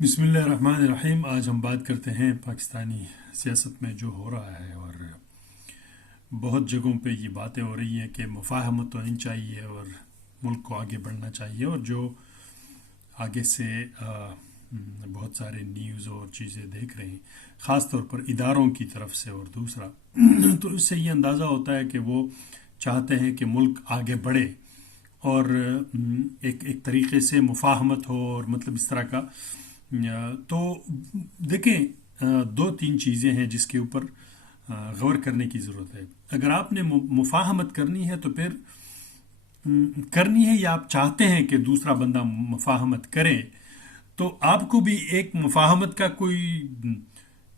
बिस्मिल्लाहिर्रहमानिर्रहीम। आज हम बात करते हैं पाकिस्तानी सियासत में जो हो रहा है। और बहुत जगहों पे ये बातें हो रही हैं कि मुफाहमत होनी चाहिए और मुल्क को आगे बढ़ना चाहिए। और जो आगे से बहुत सारे न्यूज़ और चीज़ें देख रहे हैं, ख़ास तौर पर इदारों की तरफ से। और दूसरा तो इससे ये अंदाज़ा होता है कि वो चाहते हैं कि मुल्क आगे बढ़े और एक एक तरीके से मुफाहमत हो। और मतलब इस तरह का तो देखें, दो तीन चीज़ें हैं जिसके ऊपर गौर करने की ज़रूरत है। अगर आपने मुफाहमत करनी है तो फिर करनी है, या आप चाहते हैं कि दूसरा बंदा मुफाहमत करे, तो आपको भी एक मुफाहमत का कोई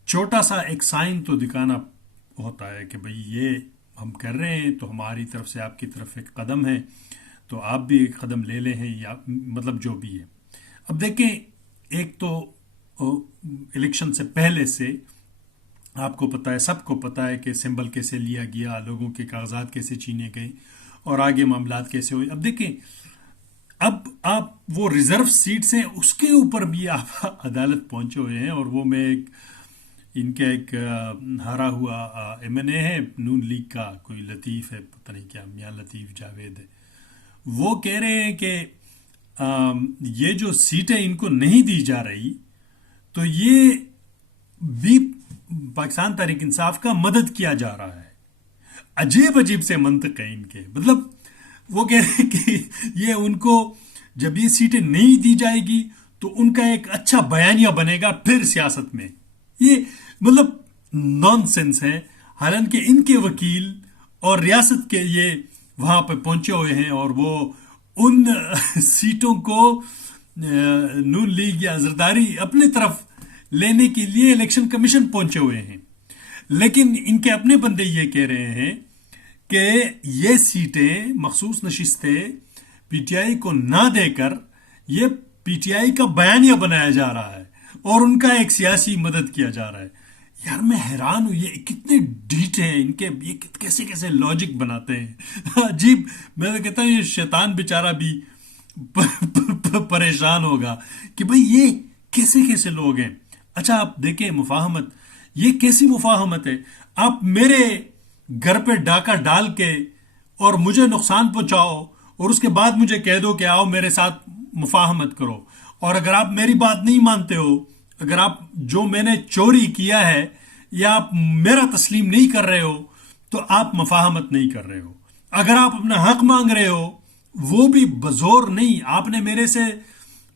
छोटा सा एक साइन तो दिखाना होता है कि भाई ये हम कर रहे हैं तो हमारी तरफ से आपकी तरफ एक कदम है, तो आप भी एक कदम ले लें हैं, या मतलब जो भी है। अब देखें, एक तो इलेक्शन से पहले से आपको पता है, सबको पता है कि सिंबल कैसे लिया गया, लोगों के कागजात कैसे छीने गए और आगे मामलात कैसे हुए। अब देखें, अब आप वो रिजर्व सीट से उसके ऊपर भी आप अदालत पहुंचे हुए हैं। और वो मैं एक इनका एक हारा हुआ एमएनए है नून लीग का, कोई लतीफ़ है, पता नहीं क्या, मियाँ लतीफ़ जावेद है, वो कह रहे हैं कि ये जो सीटें इनको नहीं दी जा रही, तो ये भी पाकिस्तान तहरीक इंसाफ का मदद किया जा रहा है। अजीब अजीब से मंतक है इनके। मतलब वो कह रहे हैं कि ये उनको, जब ये सीटें नहीं दी जाएगी तो उनका एक अच्छा बयानिया बनेगा फिर सियासत में। ये मतलब नॉनसेंस है। हालांकि इनके वकील और रियासत के ये वहां पर पहुंचे हुए हैं और वो उन सीटों को नून लीग या जरदारी अपनी तरफ लेने के लिए इलेक्शन कमीशन पहुंचे हुए हैं। लेकिन इनके अपने बंदे ये कह रहे हैं कि ये सीटें, मखसूस नशिस्तें पीटीआई को ना देकर ये पीटीआई का बयानिया बनाया जा रहा है और उनका एक सियासी मदद किया जा रहा है। यार मैं हैरान हूं, ये कितने डीठ हैं इनके, ये कैसे कैसे लॉजिक बनाते हैं। अजीब। मैं तो कहता हूँ ये शैतान बेचारा भी परेशान होगा कि भाई ये कैसे कैसे लोग हैं। अच्छा, आप देखें मुफाहमत, ये कैसी मुफाहमत है? आप मेरे घर पे डाका डाल के और मुझे नुकसान पहुंचाओ और उसके बाद मुझे कह दो कि आओ मेरे साथ मुफाहमत करो। और अगर आप मेरी बात नहीं मानते हो, अगर आप जो मैंने चोरी किया है या आप मेरा तस्लीम नहीं कर रहे हो, तो आप मुफाहमत नहीं कर रहे हो। अगर आप अपना हक मांग रहे हो, वो भी बजोर नहीं, आपने मेरे से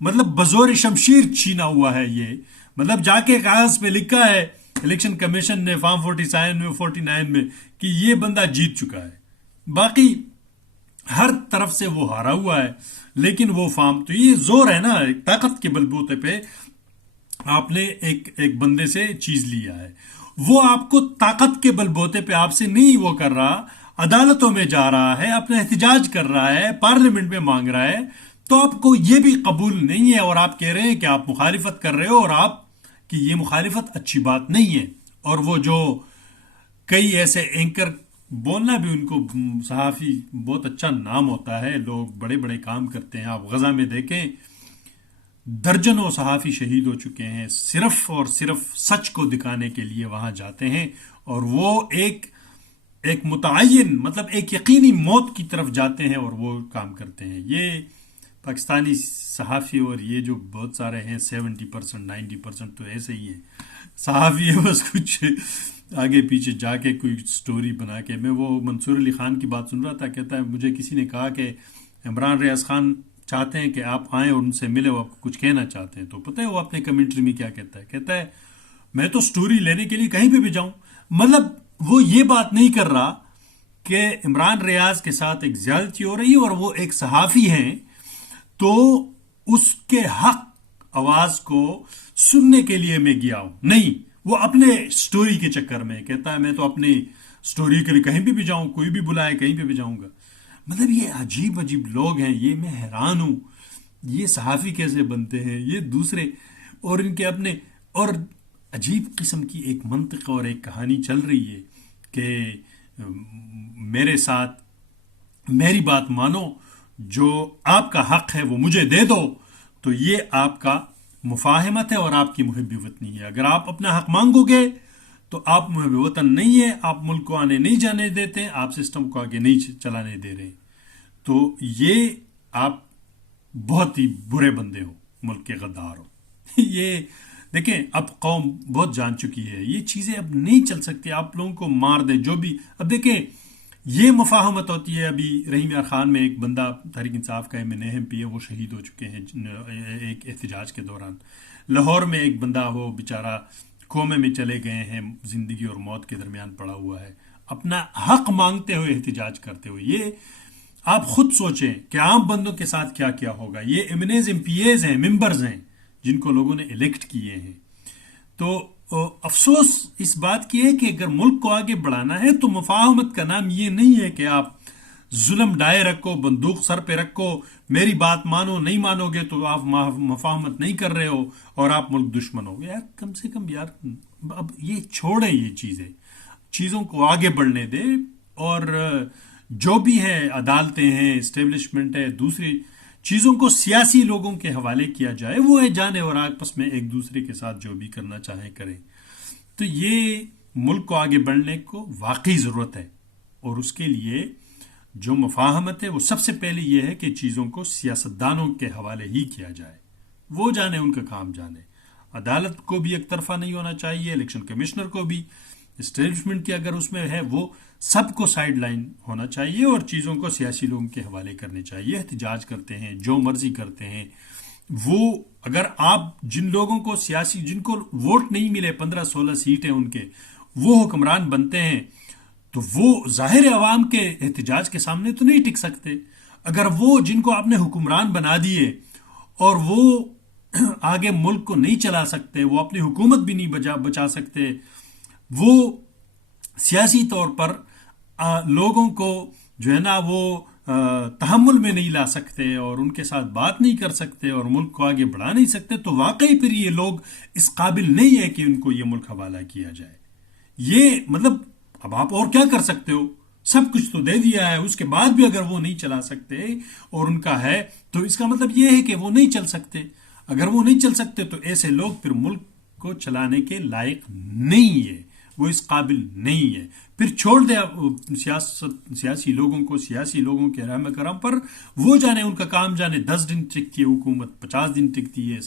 मतलब बजोर शमशीर छीना हुआ है। ये मतलब जाके कागज पे लिखा है इलेक्शन कमीशन ने फॉर्म 49 में कि ये बंदा जीत चुका है। बाकी हर तरफ से वो हारा हुआ है। लेकिन वो फॉर्म, तो ये जोर है ना, एक ताकत के बलबूते पे आपने एक एक बंदे से चीज लिया है। वो आपको ताकत के बलबूते पे आपसे नहीं वो कर रहा, अदालतों में जा रहा है, अपना एहतजाज कर रहा है, पार्लियामेंट में मांग रहा है, तो आपको ये भी कबूल नहीं है। और आप कह रहे हैं कि आप मुखालिफत कर रहे हो और आप कि ये मुखालिफत अच्छी बात नहीं है। और वो जो कई ऐसे एंकर, बोलना भी उनको सहाफ़ी बहुत अच्छा नाम होता है, लोग बड़े बड़े काम करते हैं। आप गजा में देखें, दर्जनों सहाफ़ी शहीद हो चुके हैं, सिर्फ और सिर्फ सच को दिखाने के लिए वहां जाते हैं। और वो एक एक मुतय्यन, मतलब एक यकीनी मौत की तरफ जाते हैं और वो काम करते हैं। ये पाकिस्तानी सहाफ़ी और ये जो बहुत सारे हैं, 70% 90% तो ऐसे ही है सहाफ़ी है, बस कुछ आगे पीछे जाके कोई स्टोरी बना के। मैं वो मंसूर अली खान की बात सुन रहा था, कहता है मुझे किसी ने कहा कि इमरान रियाज खान चाहते हैं कि आप आएँ और उनसे मिले, वो आपको कुछ कहना चाहते हैं। तो पता है वो अपने कमेंट्री में क्या कहता है? कहता है मैं तो स्टोरी लेने के लिए कहीं पे भी जाऊं। मतलब वो ये बात नहीं कर रहा कि इमरान रियाज के साथ एक ज्यादती हो रही है और वो एक सहाफ़ी हैं, तो उसके हक आवाज को सुनने के लिए मैं गया हूं। नहीं, वो अपने स्टोरी के चक्कर में कहता है मैं तो अपनी स्टोरी के लिए कहीं भी जाऊं, कोई भी बुलाए कहीं पे भी जाऊंगा। मतलब ये अजीब अजीब लोग हैं, ये मैं हैरान हूं। ये सहाफ़ी कैसे बनते हैं ये दूसरे, और इनके अपने, और अजीब किस्म की एक मंतिक और एक कहानी चल रही है कि मेरे साथ मेरी बात मानो, जो आपका हक है वो मुझे दे दो, तो ये आपका मुफाहमत है और आपकी मुहिब वतनी है। अगर आप अपना हक मांगोगे तो आप मुहिब वतन नहीं है, आप मुल्क को आने नहीं जाने देते, आप सिस्टम को आगे नहीं चलाने दे रहे। तो ये आप बहुत ही बुरे बंदे हो, मुल्क के गद्दार हो। ये देखें, अब कौम बहुत जान चुकी है, ये चीज़ें अब नहीं चल सकती। आप लोगों को मार दें जो भी, अब देखें ये मुफाहमत होती है। अभी रहीम यार खान में एक बंदा तहरीक इंसाफ का MNAMP है, वो शहीद हो चुके हैं एक एहतजाज के दौरान। लाहौर में एक बंदा, वो बेचारा कोमे में चले गए हैं, जिंदगी और मौत के दरमियान पड़ा हुआ है, अपना हक मांगते हुए, एहतजाज करते हुए। ये आप खुद सोचें कि आम बंदों के साथ क्या क्या होगा। ये MNAs MPAs हैं, मेंबर्स हैं, जिनको लोगों ने इलेक्ट किए हैं। तो अफसोस इस बात की है कि अगर मुल्क को आगे बढ़ाना है तो मुफाहमत का नाम ये नहीं है कि आप जुल्म डाए रखो, बंदूक सर पे रखो, मेरी बात मानो, नहीं मानोगे तो आप मुफाहमत नहीं कर रहे हो और आप मुल्क दुश्मन हो। यार कम से कम यार अब ये छोड़े, ये चीज़ों को आगे बढ़ने दे। और जो भी है, अदालतें हैं, इस्टेब्लिशमेंट है, दूसरी चीज़ों को सियासी लोगों के हवाले किया जाए, वो है जाने और आपस में एक दूसरे के साथ जो भी करना चाहें करें। तो ये मुल्क को आगे बढ़ने को वाकई ज़रूरत है। और उसके लिए जो मुफाहमत है वो सबसे पहले ये है कि चीज़ों को सियासतदानों के हवाले ही किया जाए, वो जाने, उनका काम जाने। अदालत को भी एक तरफा नहीं होना चाहिए, इलेक्शन कमिश्नर को भी, इस्टेब्लिशमेंट की अगर उसमें है वो सबको साइड लाइन होना चाहिए और चीज़ों को सियासी लोगों के हवाले करने चाहिए। एहतजाज करते हैं, जो मर्जी करते हैं, वो अगर आप जिन लोगों को सियासी, जिनको वोट नहीं मिले, 15-16 सीटें उनके, वो हुक्मरान बनते हैं, तो वो जाहिर अवाम के एहतजाज के सामने तो नहीं टिक सकते। अगर वो जिनको आपने हुक्मरान बना दिए और वो आगे मुल्क को नहीं चला सकते, वो अपनी हुकूमत भी नहीं बचा सकते, वो सियासी तौर पर लोगों को जो है ना वो तहम्मुल में नहीं ला सकते और उनके साथ बात नहीं कर सकते और मुल्क को आगे बढ़ा नहीं सकते, तो वाकई फिर ये लोग इस काबिल नहीं है कि उनको ये मुल्क हवाला किया जाए। ये मतलब अब आप और क्या कर सकते हो? सब कुछ तो दे दिया है, उसके बाद भी अगर वो नहीं चला सकते और उनका है, तो इसका मतलब ये है कि वो नहीं चल सकते। अगर वो नहीं चल सकते तो ऐसे लोग फिर मुल्क को चलाने के लायक नहीं है, वो इस काबिल नहीं है। फिर छोड़ दे सियासी लोगों के रहम करम पर, वो जाने, उनका काम जाने। 10 दिन टिकती है हुकूमत, 50 दिन टिकती है,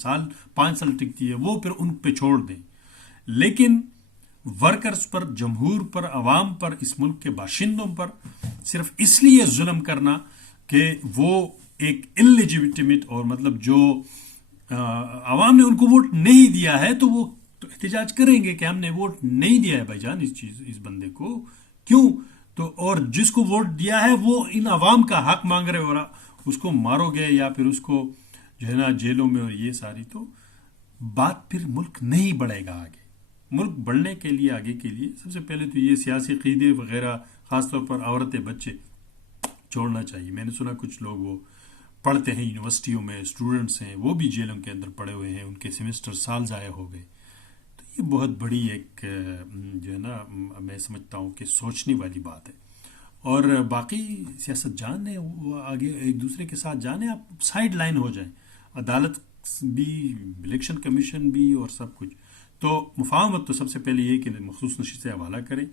5 साल टिकती है, वो फिर उन पे छोड़ दें। लेकिन वर्कर्स पर, जमहूर पर, अवाम पर, इस मुल्क के बाशिंदों पर सिर्फ इसलिए जुल्म करना कि वो एक इलेजिटिमेट, और मतलब जो अवाम ने उनको वोट नहीं दिया है, तो वो तो एहतजाज करेंगे कि हमने वोट नहीं दिया है भाईजान इस बंदे को, क्यों? तो और जिसको वोट दिया है वो इन अवाम का हक मांग रहे हो, उसको मारोगे या फिर उसको जो है ना जेलों में, और ये सारी तो बात, फिर मुल्क नहीं बढ़ेगा आगे। मुल्क बढ़ने के लिए, आगे के लिए, सबसे पहले तो ये सियासी क़ीदे वगैरह, ख़ासतौर पर औरतें, बच्चे छोड़ना चाहिए। मैंने सुना कुछ लोग वो पढ़ते हैं यूनिवर्सिटियों में, स्टूडेंट्स हैं, वो भी जेलों के अंदर पड़े हुए हैं, उनके सेमेस्टर साल ज़ाया हो गए। तो ये बहुत बड़ी एक जो है ना, मैं समझता हूँ कि सोचने वाली बात है। और बाकी सियासतदान है वो आगे एक दूसरे के साथ जाने, आप साइड लाइन हो जाएं, अदालत भी, इलेक्शन कमीशन भी, और सब कुछ। तो मुफाहमत तो सबसे पहले ये कि मखसूस नशिस्त से हवाला करें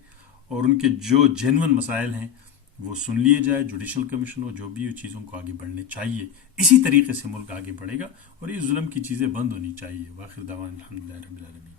और उनके जो जेन्युइन मसाइल हैं वो सुन लिए जाए, जुडिशल कमीशन हो, जो भी चीज़ों को आगे बढ़ने चाहिए। इसी तरीके से मुल्क आगे बढ़ेगा और ये जुल्म की चीज़ें बंद होनी चाहिए। वाखिर दावान अल्हम्दुलिल्लाह रब्बिल आलमीन।